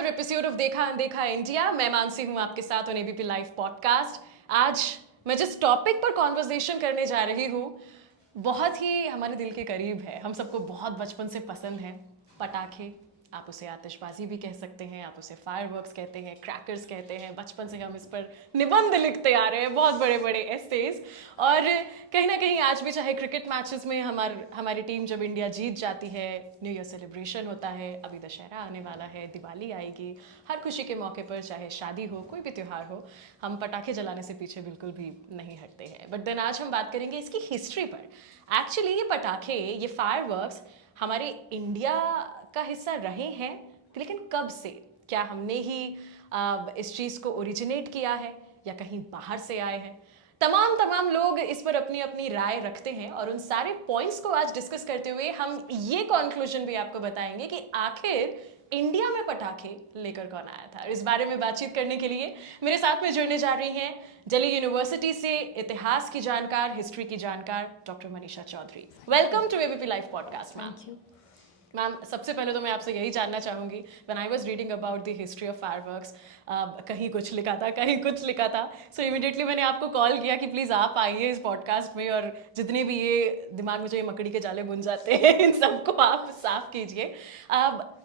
Another episode of देखा अनदेखा India. मैं मानसी हूँ आपके साथ ऑन एबीपी लाइव पॉडकास्ट। आज मैं जिस टॉपिक पर कॉन्वर्सेशन करने जा रही हूँ बहुत ही हमारे दिल के करीब है, हम सबको बहुत बचपन से पसंद है। पटाखे, आप उसे आतिशबाजी भी कह सकते हैं, आप उसे फायरवर्क्स कहते हैं, क्रैकर्स कहते हैं। बचपन से हम इस पर निबंध लिखते आ रहे हैं, बहुत बड़े बड़े एसेज। और कहीं ना कहीं आज भी, चाहे क्रिकेट मैचेस में हमारी टीम जब इंडिया जीत जाती है, न्यू ईयर सेलिब्रेशन होता है, अभी दशहरा आने वाला है, दिवाली आएगी, हर खुशी के मौके पर, चाहे शादी हो, कोई भी त्यौहार हो, हम पटाखे जलाने से पीछे बिल्कुल भी नहीं हटते हैं। बट देन आज हम बात करेंगे इसकी हिस्ट्री पर। एक्चुअली ये पटाखे, ये फायरवर्क्स हमारे इंडिया का हिस्सा रहे हैं, लेकिन कब से? क्या हमने ही इस चीज़ को ओरिजिनेट किया है या कहीं बाहर से आए हैं? तमाम लोग इस पर अपनी अपनी राय रखते हैं और उन सारे पॉइंट्स को आज डिस्कस करते हुए हम ये कंक्लूजन भी आपको बताएंगे कि आखिर इंडिया में पटाखे लेकर कौन आया था। इस बारे में बातचीत करने के लिए मेरे साथ में जुड़ने जा रही हैं दिल्ली यूनिवर्सिटी से इतिहास की जानकार, हिस्ट्री की जानकार doctor Manisha Chaudhary. Welcome to ABP live podcast ma'am. Thank you ma'am, सबसे पहले तो मैं आपसे यही जानना चाहूँगी, when I was reading about the history of fireworks, कहीं कुछ लिखा था, कहीं कुछ लिखा था, सो इमिडिएटली मैंने आपको कॉल किया कि प्लीज़ आप आइए इस पॉडकास्ट में और जितने भी ये दिमाग में जो ये मकड़ी के जाले बुन जाते हैं इन सबको आप साफ कीजिए।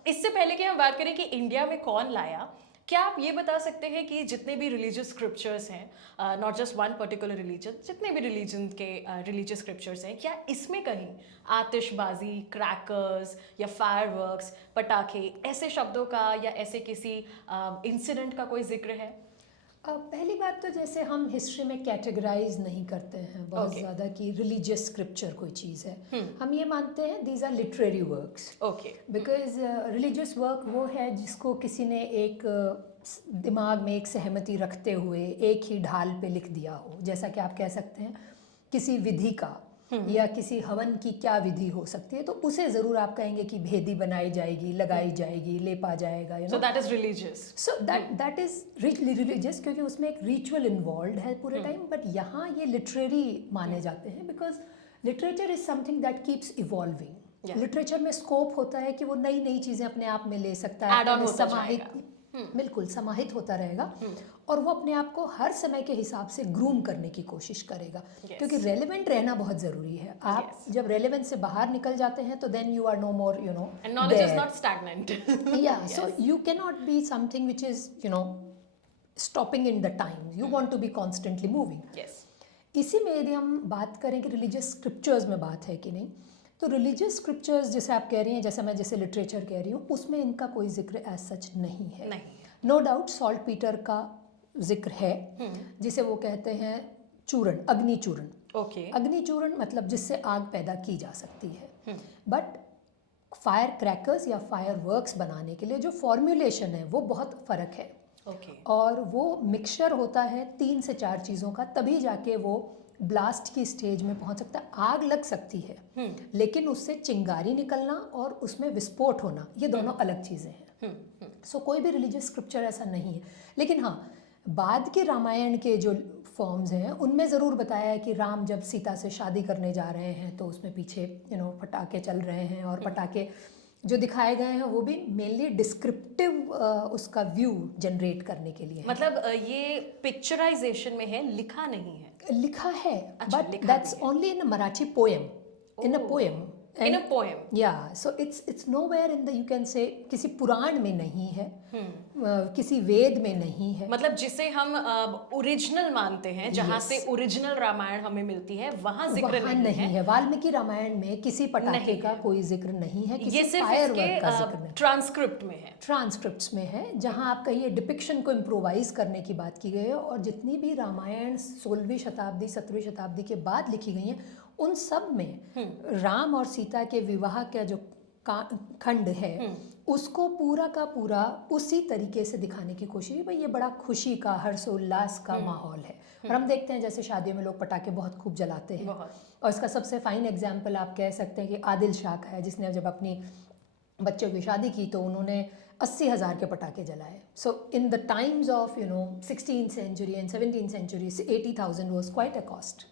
इससे पहले कि हम बात करें कि इंडिया में कौन लाया, क्या आप ये बता सकते हैं कि जितने भी रिलीजियस स्क्रिप्चर्स हैं, not just one particular religion, जितने भी रिलीजन के रिलीजियस स्क्रिप्चर्स हैं, क्या इसमें कहीं आतिशबाजी, क्रैकर्स या फायरवर्क्स, पटाखे, ऐसे शब्दों का या ऐसे किसी इंसिडेंट का कोई जिक्र है? पहली बात तो जैसे हम हिस्ट्री में कैटेगराइज नहीं करते हैं बहुत Okay. ज़्यादा कि रिलीजियस स्क्रिप्चर कोई चीज़ है। हम ये मानते हैं these are literary works, okay. Because religious work वो है जिसको किसी ने एक दिमाग में एक सहमति रखते हुए एक ही ढाल पे लिख दिया हो। जैसा कि आप कह सकते हैं किसी विधि का या किसी हवन की क्या विधि हो सकती है, तो उसे ज़रूर आप कहेंगे कि भेदी बनाई जाएगी, लगाई जाएगी, लेपा जाएगा, सो that is religious. So that is religious, क्योंकि उसमें एक रिचुअल इन्वॉल्व है पूरे टाइम। बट यहाँ ये लिटरेरी माने जाते हैं because literature is something that keeps evolving. Literature में स्कोप होता है कि वो नई नई चीज़ें अपने आप में ले सकता है, Add on होता समाहित, बिल्कुल समाहित होता रहेगा और वो अपने आप को हर समय के हिसाब से ग्रूम करने की कोशिश करेगा। क्योंकि रेलेवेंट रहना बहुत ज़रूरी है। आप जब रेलेवेंस से बाहर निकल जाते हैं तो then you are no more, you know, and knowledge is not stagnant. Yeah so you can not be something which is, you know, stopping in the time. You want to be constantly moving. Yes. इसी में यदि हम बात करें कि religious scriptures में बात है कि नहीं, तो रिलीजियस स्क्रिप्चर्स जैसे आप कह रही हैं, जैसे मैं जैसे लिटरेचर कह रही हूँ, उसमें इनका कोई जिक्र एज सच नहीं है। नो डाउट सॉल्ट पीटर का जिक्र है, जिसे वो कहते हैं चूरण, अग्नि चूरण। ओके। अग्नि चूरण मतलब जिससे आग पैदा की जा सकती है। बट फायर क्रैकर्स या फायर वर्क्स बनाने के लिए जो फॉर्मुलेशन है वो बहुत फ़र्क है। ओके। और वो मिक्सचर होता है 3 से 4 चीज़ों का, तभी जाके वो ब्लास्ट की स्टेज में पहुंच सकता है। आग लग सकती है लेकिन उससे चिंगारी निकलना और उसमें विस्फोट होना, ये दोनों अलग चीज़ें हैं। सो कोई भी रिलीजियस स्क्रिप्चर ऐसा नहीं है। लेकिन हाँ, बाद के रामायण के जो फॉर्म्स हैं उनमें ज़रूर बताया है कि राम जब सीता से शादी करने जा रहे हैं तो उसमें पीछे, यू नो, पटाखे चल रहे हैं। और पटाखे जो दिखाए गए हैं वो भी मेनली डिस्क्रिप्टिव उसका व्यू जनरेट करने के लिए है। मतलब ये पिक्चराइजेशन में है, लिखा नहीं है। लिखा है, अच्छा, बट लिखा that's only in a Marathi poem, in a poem, in a poem. Yeah so it's nowhere in the, you can say, किसी पुराण में नहीं है, किसी वेद में नहीं है। मतलब जिसे हम ओरिजिनल मानते हैं, जहाँ से ओरिजिनल रामायण हमें मिलती है, वहाँ जिक्र वहाँ नहीं है। है। वाल्मीकि रामायण में किसी पटाखे का कोई जिक्र नहीं है, ये किसी सिर्फ फायरवर्क का जिक्र इसके नहीं। ट्रांसक्रिप्ट में है। ट्रांसक्रिप्ट्स में है, जहाँ आप कहिए डिपिक्शन को इम्प्रोवाइज करने की बात की गई है। और जितनी भी रामायण 16वीं शताब्दी 17वीं शताब्दी के बाद लिखी गई हैं, उन सब में राम और सीता के विवाह का जो खंड है उसको पूरा का पूरा उसी तरीके से दिखाने की कोशिश है। भाई ये बड़ा खुशी का, हर्षोल्लास का माहौल है। और हम देखते हैं जैसे शादियों में लोग पटाखे बहुत खूब जलाते हैं। और इसका सबसे फाइन एग्जाम्पल आप कह सकते हैं कि आदिल शाह का है, जिसने जब अपनी बच्चों की शादी की तो उन्होंने 80,000 के पटाखे जलाए। So in the times of, you know, 16th century and 17th century 80,000 was quite a cost.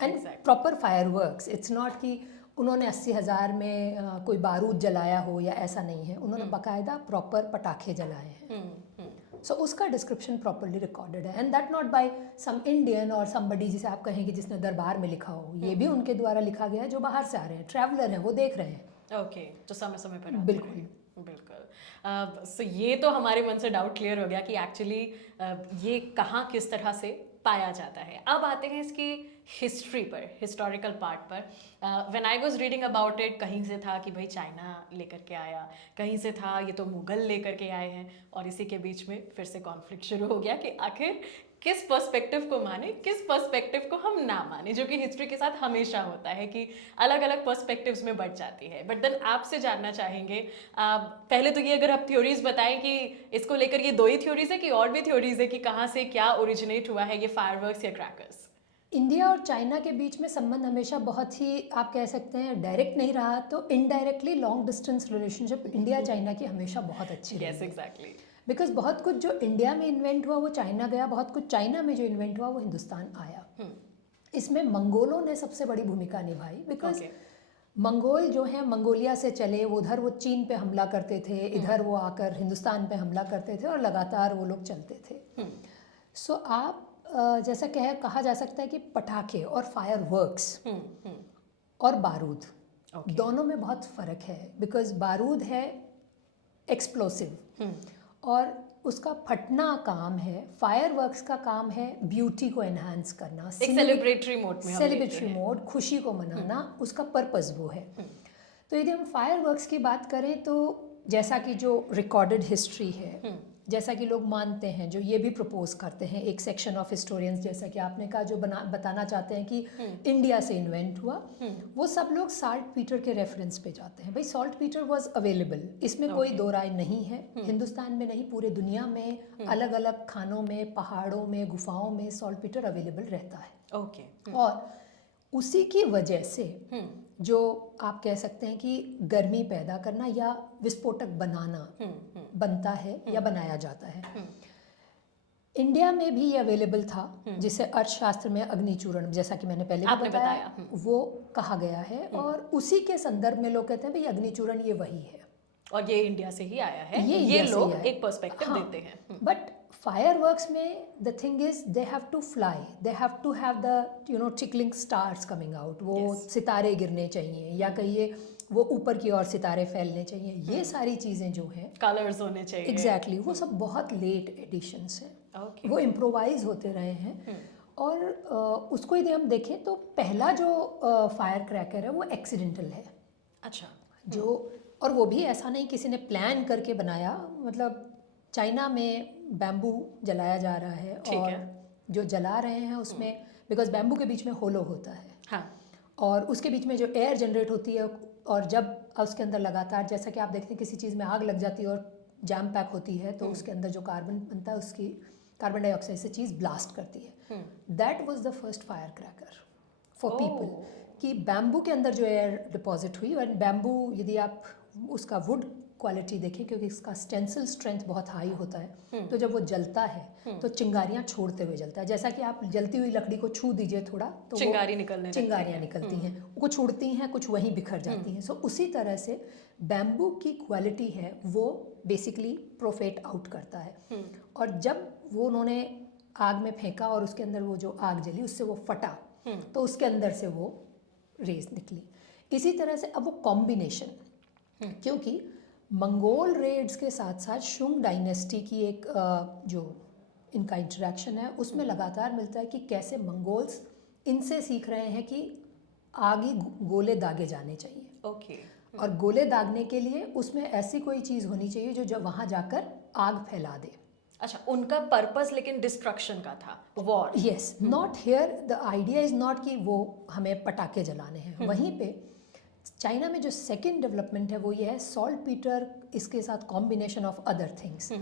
And proper fire works, it's not कि उन्होंने 80,000 में कोई बारूद जलाया हो या ऐसा नहीं है, उन्होंने बाकायदा प्रॉपर पटाखे जलाए हैं। सो उसका डिस्क्रिप्शन प्रॉपरली रिकॉर्डेड है, and that not by some Indian और समबडी जिसे आप कहेंगे जिसने दरबार में लिखा हो, ये भी उनके द्वारा लिखा गया है, जो बाहर से आ रहे हैं, ट्रैवलर हैं, वो देख रहे हैं। ओके, तो समय समय पर बिल्कुल बिल्कुल। सो ये तो हमारे मन से डाउट क्लियर हो गया कि एक्चुअली ये कहाँ किस तरह से पाया जाता है। अब आते हैं इसकी हिस्ट्री पर, हिस्टोरिकल पार्ट पर। When I was reading about it, कहीं से था कि भाई चाइना लेकर के आया, कहीं से था ये तो मुगल लेकर के आए हैं, और इसी के बीच में फिर से कॉन्फ्लिक्ट शुरू हो गया कि आखिर किस पर्सपेक्टिव को माने, किस पर्सपेक्टिव को हम ना माने, जो कि हिस्ट्री के साथ हमेशा होता है कि अलग अलग पर्सपेक्टिव्स में बढ़ जाती है। बट देन आपसे जानना चाहेंगे, पहले तो ये अगर आप थ्योरीज बताएं कि इसको लेकर ये दो ही थ्योरीज है कि और भी थ्योरीज है कि कहाँ से क्या ओरिजिनेट हुआ है ये फायरवर्क्स या क्रैकर्स? इंडिया और चाइना के बीच में संबंध हमेशा बहुत ही, आप कह सकते हैं, डायरेक्ट नहीं रहा तो indirectly long distance relationship India China की हमेशा बहुत अच्छी रही। Yes, exactly. बिकॉज बहुत कुछ जो इंडिया में इन्वेंट हुआ वो चाइना गया, बहुत कुछ चाइना में जो इन्वेंट हुआ वो हिंदुस्तान आया। इसमें मंगोलों ने सबसे बड़ी भूमिका निभाई, बिकॉज मंगोल जो हैं मंगोलिया से चले, वो उधर वो चीन पे हमला करते थे, इधर वो आकर हिंदुस्तान पे हमला करते थे, और लगातार वो लोग चलते थे। सो आप जैसा कहा जा सकता है कि पटाखे और फायरवर्क्स और बारूद दोनों में बहुत फ़र्क है, बिकॉज बारूद है एक्सप्लोसिव और उसका फटना काम है, फायरवर्क्स का काम है ब्यूटी को एनहांस करना, सेलिब्रेटरी मोड में, सेलिब्रेटरी मोड, खुशी को मनाना, उसका पर्पस वो है। तो यदि हम फायरवर्क्स की बात करें तो जैसा कि जो रिकॉर्डेड हिस्ट्री है, जैसा कि लोग मानते हैं, जो ये भी प्रपोज करते हैं एक सेक्शन ऑफ हिस्टोरियंस, जैसा कि आपने कहा, जो बताना चाहते हैं कि इंडिया से इन्वेंट हुआ, वो सब लोग साल्ट पीटर के रेफरेंस पे जाते हैं। भाई सॉल्ट पीटर वाज अवेलेबल, इसमें कोई दो राय नहीं है। हिंदुस्तान में नहीं, पूरे दुनिया में अलग अलग खानों में, पहाड़ों में, गुफाओं में सॉल्ट पीटर अवेलेबल रहता है। ओके। और उसी की वजह से जो आप कह सकते हैं कि गर्मी पैदा करना या विस्फोटक बनाना बनता है या बनाया जाता है। इंडिया में भी ये अवेलेबल था, जिसे अर्थशास्त्र में अग्निचूरण, जैसा कि मैंने पहले भी बताया, वो कहा गया है, और उसी के संदर्भ में लोग कहते हैं भाई अग्निचूरण ये वही है, और ये इंडिया से ही आया है, ये लोग एक पर्सपेक्टिव देते हैं। बट फायरवर्क्स में the thing is they have to fly, they have to have the tickling stars coming out, वो सितारे गिरने चाहिए, या कहिए वो ऊपर की ओर सितारे फैलने चाहिए, ये सारी चीज़ें जो हैं, कलर्स होने चाहिए, एग्जैक्टली वो सब बहुत लेट एडिशंस हैं। वो इम्प्रोवाइज होते रहे हैं। और उसको यदि हम देखें तो पहला जो फायर क्रैकर है वो एक्सीडेंटल है। अच्छा। जो, और वो भी ऐसा नहीं किसी ने प्लान करके बनाया, मतलब चाइना में बैम्बू जलाया जा रहा है, और जो जला रहे हैं उसमें, बिकॉज बैम्बू के बीच में होलो होता है, हाँ, और उसके बीच में जो एयर जनरेट होती है, और जब उसके अंदर लगातार, जैसा कि आप देखते हैं किसी चीज़ में आग लग जाती है और जैम पैक होती है, तो उसके अंदर जो कार्बन बनता है, उसकी कार्बन डाइऑक्साइड से चीज़ ब्लास्ट करती है। That was the first fire cracker for people, कि बैम्बू के अंदर जो एयर डिपॉजिट हुई, और बैम्बू यदि आप उसका वुड क्वालिटी देखें, क्योंकि इसका स्टेंसिल स्ट्रेंथ बहुत हाई होता है, तो जब वो जलता है तो चिंगारियाँ छोड़ते हुए जलता है। जैसा कि आप जलती हुई लकड़ी को छू दीजिए थोड़ा, तो चिंगारियाँ निकलती हैं, कुछ उड़ती हैं, कुछ वहीं बिखर जाती हैं। सो उसी तरह से बैम्बू की क्वालिटी है वो बेसिकली प्रोफेट आउट करता है। और जब वो उन्होंने आग में फेंका और उसके अंदर वो जो आग जली, उससे वो फटा, तो उसके अंदर से वो रेस निकली। इसी तरह से अब वो कॉम्बिनेशन, क्योंकि मंगोल रेड्स के साथ साथ शुंग डायनेस्टी की एक जो इनका इंटरेक्शन है, उसमें लगातार मिलता है कि कैसे मंगोल्स इनसे सीख रहे हैं कि आगे गोले दागे जाने चाहिए। ओके। और गोले दागने के लिए उसमें ऐसी कोई चीज़ होनी चाहिए जो जब वहाँ जाकर आग फैला दे। अच्छा, उनका पर्पस लेकिन डिस्ट्रक्शन का था, war. Yes, not here the idea is not कि वो हमें पटाखे जलाने हैं। वहीं पे चाइना में जो सेकेंड डेवलपमेंट है वो ये है, सॉल्ट पीटर, इसके साथ combination of other things,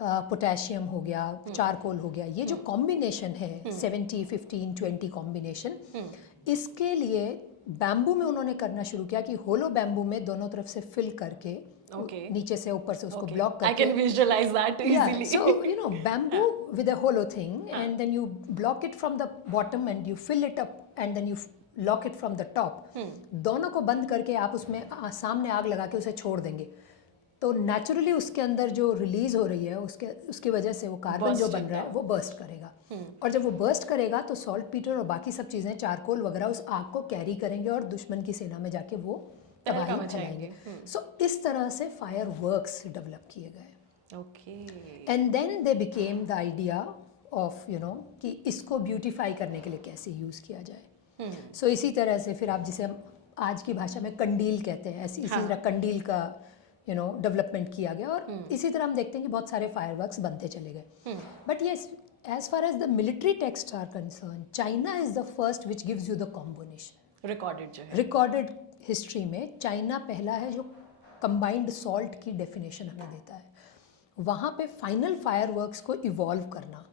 potassium हो गया, चारकोल हो गया, ये जो कॉम्बिनेशन है 70 15 20 कॉम्बिनेशन, इसके लिए बैम्बू में उन्होंने करना शुरू किया कि होलो बैम्बू में दोनों तरफ से फिल करके, नीचे से ऊपर से उसको ब्लॉक करके, I can visualize that easily. So you know, bamboo with a hollow thing, and then you block it from the bottom and you fill it up, and then you lock it from the top, दोनों को बंद करके आप उसमें सामने आग लगा के उसे छोड़ देंगे, तो नेचुरली उसके अंदर जो रिलीज हो रही है उसकी वजह से वो कार्बन जो बन रहा है वो बर्स्ट करेगा। और जब वो बर्स्ट करेगा तो सॉल्ट पीटर और बाकी सब चीज़ें, चारकोल वगैरह, उस आग को कैरी करेंगे और दुश्मन की सेना में जाके वो तबाही फैलाएंगे। सो इस तरह से फायर वर्क्स डेवलप किए गए। Okay. And then they became the idea of कि इसको ब्यूटिफाई करने के लिए कैसे यूज़ किया जाए। सो इसी तरह से फिर आप जिसे हम आज की भाषा में कंडील कहते हैं, इसी तरह कंडील का डेवलपमेंट किया गया, और इसी तरह हम देखते हैं कि बहुत सारे फायरवर्क्स बनते चले गए। But yes, as far as the military text are concern, China is the first which gives you the combination. Recorded जो है, रिकॉर्डेड हिस्ट्री में चाइना पहला है जो कंबाइंड सॉल्ट की डेफिनेशन हमें देता है। वहाँ पे फाइनल फायरवर्क्स को इवॉल्व करना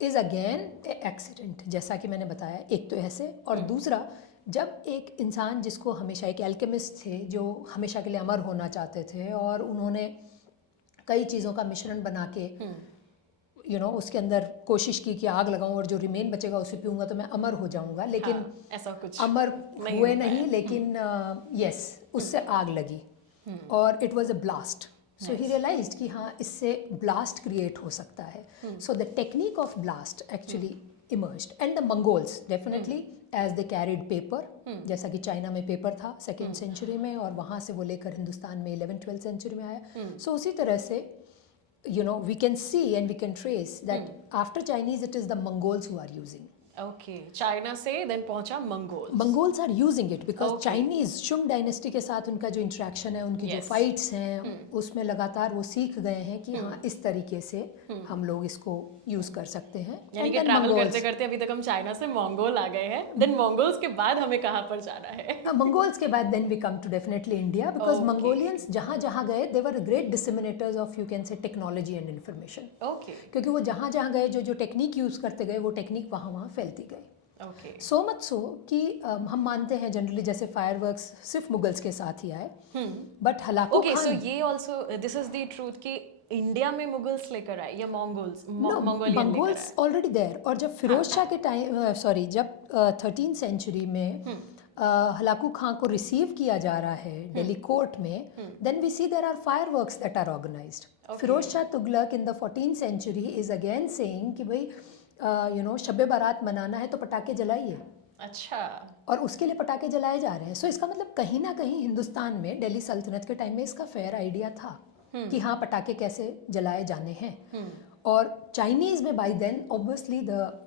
इज अगेन एक्सीडेंट, जैसा कि मैंने बताया। एक तो ऐसे, और दूसरा जब एक इंसान जिसको हमेशा, एक एल्केमिस्ट थे जो हमेशा के लिए अमर होना चाहते थे, और उन्होंने कई चीज़ों का मिश्रण बना के उसके अंदर कोशिश की कि आग लगाऊं और जो रिमेन बचेगा उसे पीऊंगा तो मैं अमर हो जाऊंगा, लेकिन ऐसा कुछ अमर हुए नहीं, लेकिन यस उससे आग लगी और it was a blast. So he realized कि हाँ, इससे ब्लास्ट क्रिएट हो सकता है। So the technique of blast actually emerged, and the Mongols definitely as they carried paper, जैसा कि चाइना में पेपर था सेकेंड सेंचुरी में, और वहाँ से वो लेकर हिंदुस्तान में 11th-12th सेंचुरी में आया। सो उसी तरह से we can see and we can trace that after Chinese it is the Mongols who are using. Okay, China से देन पहुंचा Mongols. Mongols are using it because Okay. Chinese Shunga dynasty के साथ उनका जो इंटरेक्शन है, उनकी जो Yes. फाइट्स हैं, उसमें लगातार वो सीख गए हैं कि हाँ, इस तरीके से हम लोग इसको यूज कर सकते हैं। यानी कि ट्रैवल करते करते अभी तक हम चाइना से मंगोल आ गए हैं, देन मंगोल्स के बाद हमें कहाँ पर जाना है? मंगोल्स के बाद then we come to definitely India, because Okay. Mongolians जहाँ जहाँ गए they were great disseminators of, you can say, technology and information. Okay क्योंकि वो जहाँ जहाँ गए, जो जो टेक्निक यूज़ करते गए, वो टेक्निक वहाँ वहाँ फैलती गई। ओके। सो मच सो कि हम मानते हैं जनरली जैसे फायरवर्क्स सिर्फ मुगल्स के साथ ही आए, बट हलाकू ओके, सो खान, ये also this is the truth कि इंडिया में मुगल्स लेकर आए या मंगोलियन लेकर मंगोल्स ऑलरेडी देयर। और जब फिरोज शाह के टाइम, सॉरी, जब 13th सेंचुरी में हलाकू खां को रिसीव किया जा रहा है दिल्ली कोर्ट में, then we see there are fireworks that are organised. Firoz Shah Tughlaq in the 14th century is again saying कि भाई शब बारात मनाना है तो पटाखे जलाइए। अच्छा। और उसके लिए पटाखे जलाए जा रहे हैं। सो इसका मतलब कहीं ना कहीं हिंदुस्तान में दिल्ली सल्तनत के टाइम में इसका फेयर आइडिया था कि हाँ, पटाखे कैसे जलाए जाने हैं। और चाइनीज में by then obviously the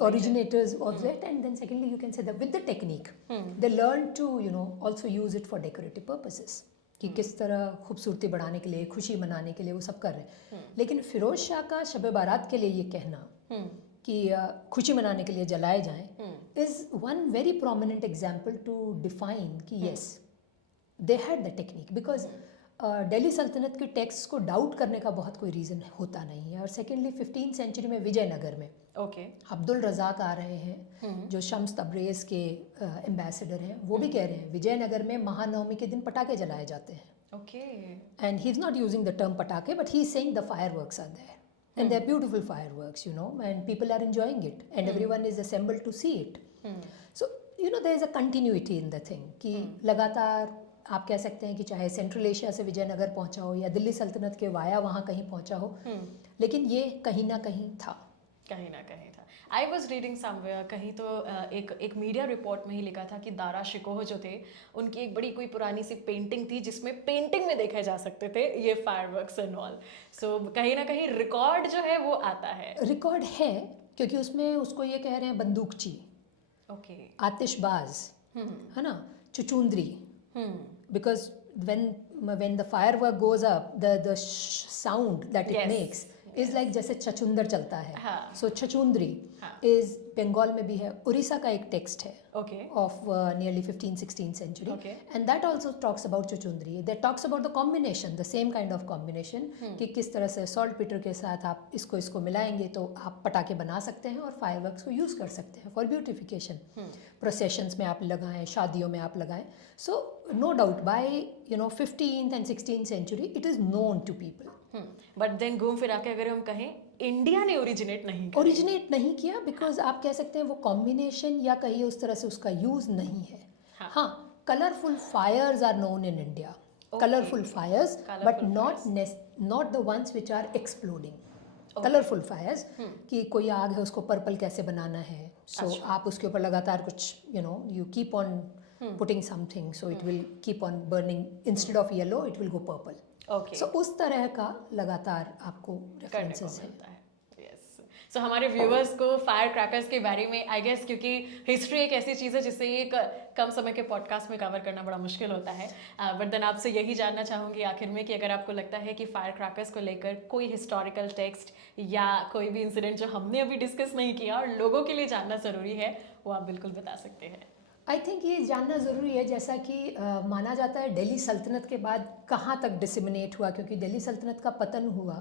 originators of that, and then secondly you can say that with the technique they learn to also use it for decorative purposes, कि किस तरह खूबसूरती बढ़ाने के लिए, खुशी मनाने के लिए वो सब कर रहे हैं। लेकिन फिरोज शाह का शब बारात के लिए ये कहना कि खुशी मनाने के लिए जलाए जाएं is one very prominent example to define कि yes they had the technique, because Delhi सल्तनत के टेक्स्ट को डाउट करने का बहुत कोई रीज़न होता नहीं है। और सेकेंडली 15th सेंचुरी में विजयनगर में अब्दुल रज़ाक आ रहे हैं जो शम्स तब्रेज़ के एम्बेसडर हैं, वो भी कह रहे हैं विजयनगर में महानवमी के दिन पटाखे जलाए जाते हैं। And he is not using the term पटाखे, but he is saying the fireworks are there and they're beautiful fireworks, and people are enjoying it and everyone is assembled to see it. So there is a continuity in the thing कि लगातार आप कह सकते हैं कि चाहे central Asia से विजयनगर पहुंचा हो या दिल्ली सल्तनत के वाया वहाँ कहीं पहुंचा हो, लेकिन ये कहीं ना कहीं था। आई वॉज रीडिंग समवेयर, कहीं तो एक मीडिया रिपोर्ट में ही लिखा था कि दारा शिकोह जो थे, उनकी एक बड़ी कोई पुरानी सी पेंटिंग थी जिसमें पेंटिंग में देखे जा सकते थे ये फायरवर्क्स एंड ऑल। सो कहीं ना कहीं रिकॉर्ड जो है वो आता है, रिकॉर्ड है, क्योंकि उसमें उसको ये कह रहे हैं बंदूकची, आतिशबाज, है ना, चुचुंदरी, because when the firework goes up, the sound that it makes is like जैसे छछुंदर चलता है। So छछुंदरी is बंगाल में भी है, उड़ीसा का एक टेक्स्ट है of nearly 15th-16th century, and that also talks about छछुंदरी. That talks about the combination, the same kind of combination, कि किस तरह से सॉल्ट पीटर के साथ आप इसको मिलाएंगे तो आप पटाखे बना सकते हैं और फायरवर्क्स को यूज़ कर सकते हैं फॉर ब्यूटिफिकेशन। प्रोसेशंस में आप लगाएं, शादियों में आप लगाएं। So no doubt by 15th and 16th century it is known to people. But then घूम फिरा के अगर हम कहें इंडिया ने ओरिजिनेट नहीं किया। ओरिजिनेट नहीं किया बिकॉज आप कह सकते हैं वो कॉम्बिनेशन या कहिए उस तरह से उसका यूज नहीं है। हाँ, colourful fires are known in India, colourful fires, but not the ones which are exploding. Colourful fires कि कोई आग है उसको पर्पल कैसे बनाना है, सो आप उसके ऊपर लगातार कुछ you keep on putting something so it will keep on burning, instead of yellow it will go purple. Okay, so उस तरह का लगातार आपको रेफरेंसेस है। सो हमारे व्यूअर्स को फायर क्रैकर्स के बारे में आई गेस, क्योंकि हिस्ट्री एक ऐसी चीज़ है जिसे एक कम समय के पॉडकास्ट में कवर करना बड़ा मुश्किल होता है, बट देन आपसे यही जानना चाहूँगी आखिर में कि अगर आपको लगता है कि फायर क्रैकर्स को लेकर कोई हिस्टोरिकल टेक्स्ट या कोई भी इंसिडेंट जो हमने अभी डिस्कस नहीं किया और लोगों के लिए जानना ज़रूरी है, वो आप बिल्कुल बता सकते हैं। आई थिंक ये जानना ज़रूरी है, जैसा कि माना जाता है दिल्ली सल्तनत के बाद कहाँ तक डिसिमिनेट हुआ, क्योंकि दिल्ली सल्तनत का पतन हुआ,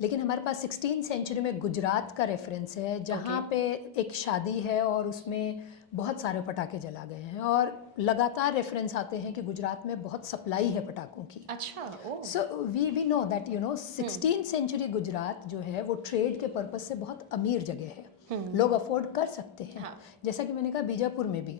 लेकिन हमारे पास 16th सेंचुरी में गुजरात का रेफरेंस है जहाँ पे एक शादी है और उसमें बहुत सारे पटाखे जला गए हैं और लगातार रेफरेंस आते हैं कि गुजरात में बहुत सप्लाई है पटाखों की। अच्छा, so we know that 16th century Gujarat जो है वो ट्रेड के पर्पज से बहुत अमीर जगह है, लोग अफोर्ड कर सकते हैं। जैसा कि मैंने कहा बीजापुर में भी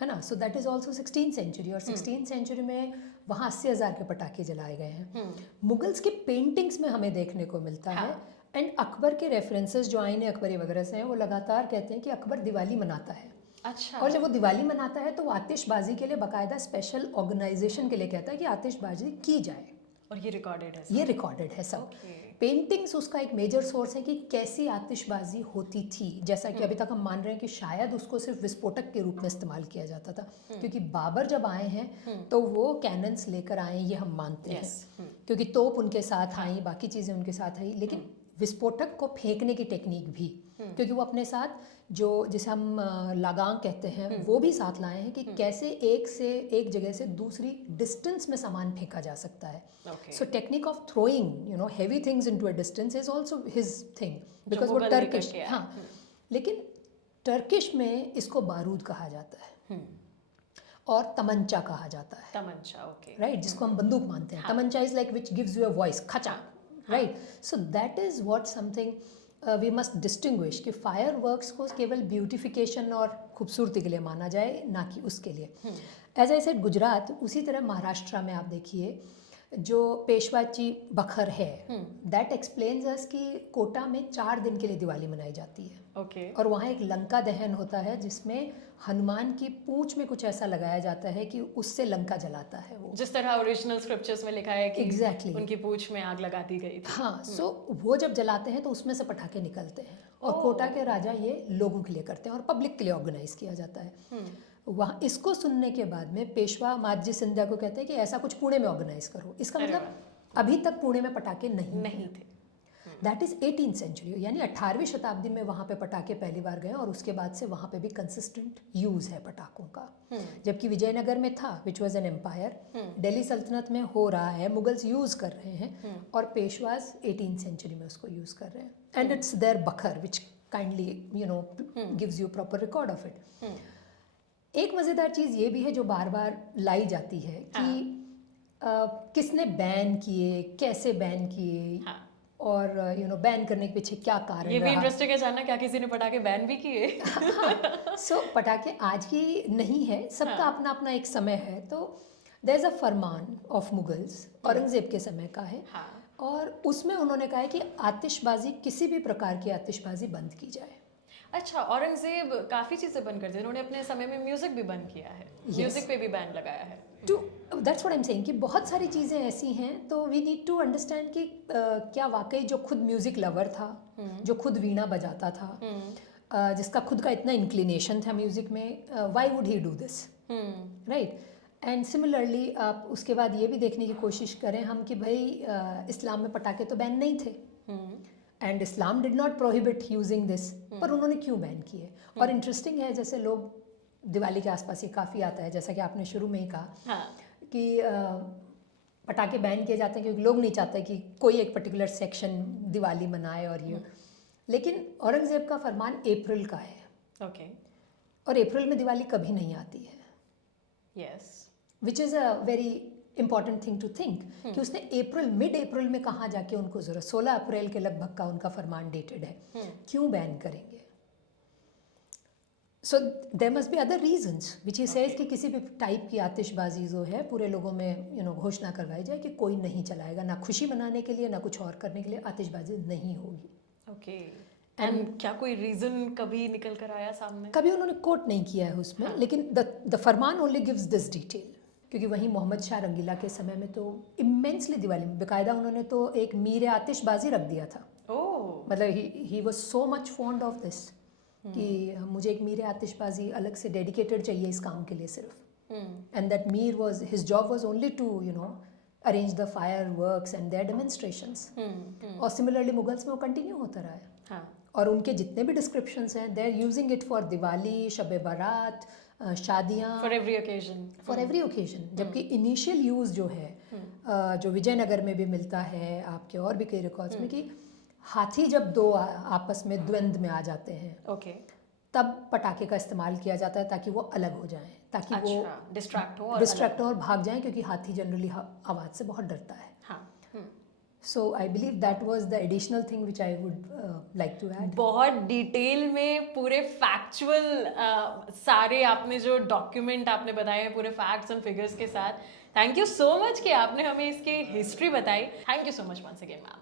है ना, so that is also 16th century, और 16th सेंचुरी में वहाँ 80,000 के पटाखे जलाए गए हैं। मुगल्स की पेंटिंग्स में हमें देखने को मिलता है, एंड अकबर के रेफरेंसेस जो आईने अकबरी वगैरह से हैं वो लगातार कहते हैं कि अकबर दिवाली मनाता है। अच्छा, और जब वो दिवाली मनाता है तो वो आतिशबाजी के लिए बाकायदा स्पेशल ऑर्गेनाइजेशन के लिए कहता है कि आतिशबाजी की जाए, और ये रिकॉर्डेड है, ये रिकॉर्डेड है सब। पेंटिंग्स उसका एक मेजर सोर्स है कि कैसी आतिशबाजी होती थी, जैसा कि अभी तक हम मान रहे हैं कि शायद उसको सिर्फ विस्फोटक के रूप में इस्तेमाल किया जाता था, क्योंकि बाबर जब आए हैं तो वो कैनन्स लेकर आए, ये हम मानते हैं, क्योंकि तोप उनके साथ आई, बाकी चीज़ें उनके साथ आई, लेकिन विस्फोटक को फेंकने की टेक्निक भी, क्योंकि वो अपने साथ जो जिसे हम लगांग कहते हैं वो भी साथ लाए हैं कि कैसे एक जगह से दूसरी डिस्टेंस में सामान फेंका जा सकता है। सो technique of throwing heavy things into a distance is also his thing, because वो टर्किश, हाँ, लेकिन टर्किश में इसको बारूद कहा जाता है और तमंचा कहा जाता है। तमंचा, ओके, राइट, जिसको हम बंदूक मानते हैं। तमंचा is like which gives you a voice, खचा, right. So that is what something we must distinguish, कि फायर वर्क्स को केवल ब्यूटिफिकेशन और खूबसूरती के लिए माना जाए, ना कि उसके लिए। एज आई सेड गुजरात, उसी तरह महाराष्ट्र में आप देखिए जो पेशवाची बखर है, दैट एक्सप्लेन्स अस कि कोटा में 4 दिन के लिए दिवाली मनाई जाती है। और वहाँ एक लंका दहन होता है जिसमें हनुमान की पूंछ में कुछ ऐसा लगाया जाता है कि उससे लंका जलाता है वो, जिस तरह ओरिजिनल स्क्रिप्चर्स में लिखा है कि Exactly. उनकी पूंछ में आग लगा दी गई थी। हाँ, सो वो जब जलाते हैं तो उसमें से पटाखे निकलते हैं, और कोटा के राजा ये लोगों के लिए करते हैं और पब्लिक के लिए ऑर्गेनाइज किया जाता है। वहाँ इसको सुनने के बाद में पेशवा माजी सिंधिया को कहते हैं कि ऐसा कुछ पुणे में ऑर्गेनाइज करो। इसका मतलब अभी तक पुणे में पटाखे नहीं थे। दैट इज 18th सेंचुरी, यानी 18वीं शताब्दी में वहाँ पे पटाखे पहली बार गए, और उसके बाद से वहाँ पे भी कंसिस्टेंट यूज है पटाखों का। जबकि विजयनगर में था, which was an empire, Delhi सल्तनत में हो रहा है, मुगल्स यूज कर रहे हैं, और पेशवाज 18th सेंचुरी में उसको यूज कर रहे हैं, एंड इट्स देयर बखर which kindly gives you proper record of it. एक मज़ेदार चीज़ ये भी है जो बार बार लाई जाती है कि किसने बैन किए, कैसे बैन किए, और बैन करने के पीछे क्या कारण रहा। ये भी इंटरेस्टिंग है जानना, क्या किसी ने पटाखे बैन भी किए? सो पटाखे आज की नहीं है, सबका अपना अपना एक समय है। तो देयर इज अ फरमान ऑफ मुगल्स, औरंगजेब के समय का है, और उसमें उन्होंने कहा है कि आतिशबाजी, किसी भी प्रकार की आतिशबाजी बंद की जाए। अच्छा, औरंगजेब काफ़ी चीज़ें बंद कर दी, उन्होंने अपने समय में म्यूजिक भी बंद किया है, म्यूजिक पे भी बैन लगाया है। That's what I am saying कि बहुत सारी चीज़ें ऐसी हैं, तो वी नीड टू अंडरस्टैंड कि क्या वाकई जो खुद म्यूज़िक लवर था, जो खुद वीणा बजाता था, जिसका खुद का इतना इंक्लिनेशन था म्यूज़िक में, why would he do this, right. And similarly आप उसके बाद ये भी देखने की कोशिश करें हम कि भाई इस्लाम में पटाखे तो बैन नहीं थे, and Islam did not prohibit using this, पर उन्होंने क्यों बैन किए। और इंटरेस्टिंग है, जैसे लोग दिवाली के आसपास ये काफ़ी आता है, जैसा कि आपने शुरू में ही कहा कि पटाखे बैन किए जाते हैं क्योंकि लोग नहीं चाहते कि कोई एक पर्टिकुलर सेक्शन दिवाली मनाए, और ये लेकिन औरंगज़ेब का फरमान अप्रैल का है, और अप्रैल में दिवाली कभी नहीं आती है, yes, which is a very important thing to think कि उसने मिड अप्रैल में कहाँ जाके उनको जरूरत, 16 अप्रैल के लगभग का उनका फरमान डेटेड है, क्यों बैन करेंगे? So there must be other reasons which he says कि किसी भी टाइप की आतिशबाजी जो है पूरे लोगों में घोषणा करवाई जाए कि कोई नहीं चलाएगा, ना खुशी मनाने के लिए ना कुछ और करने के लिए आतिशबाजी नहीं होगी। ओके, एंड क्या कोई रीजन कभी निकल कर आया सामने? कभी उन्होंने कोट नहीं किया है उसमें, हाँ. लेकिन the Farman only gives this detail, क्योंकि वहीं मोहम्मद शाह रंगीला के समय में तो इमेंसली दिवाली में बेकायदा उन्होंने तो एक मीर आतिशबाजी रख दिया था। ओह, मतलब he was so much fond of this कि मुझे एक मीर आतिशबाजी अलग से डेडिकेटेड चाहिए इस काम के लिए सिर्फ, and that Mir was his job was only to arrange the fireworks and their demonstrations. और सिमिलरली मुगल्स में वो कंटिन्यू होता रहा है। हाँ. और उनके जितने भी डिस्क्रिप्शंस हैं they are using it for Diwali, Shab Barat, शादियाँ, for every occasion. For every occasion. जबकि इनिशियल यूज़ जो है जो विजयनगर में भी मिलता है, आपके और भी कई रिकॉर्ड्स में, कि हाथी जब दो आपस में द्वंद्व में आ जाते हैं, ओके, तब पटाखे का इस्तेमाल किया जाता है ताकि वो अलग हो जाएं, ताकि वो डिस्ट्रैक्ट हो और डिस्ट्रैक्ट हो और भाग जाएं, क्योंकि हाथी जनरली आवाज़ से बहुत डरता है। हाँ. So I believe that was the additional thing which I would like to add. बहुत डिटेल में पूरे फैक्चुअल सारे आपने जो डॉक्यूमेंट आपने बताए हैं पूरे फैक्ट्स एंड फिगर्स के साथ, थैंक यू सो मच कि आपने हमें इसकी हिस्ट्री बताई। Thank you so much once again ma'am.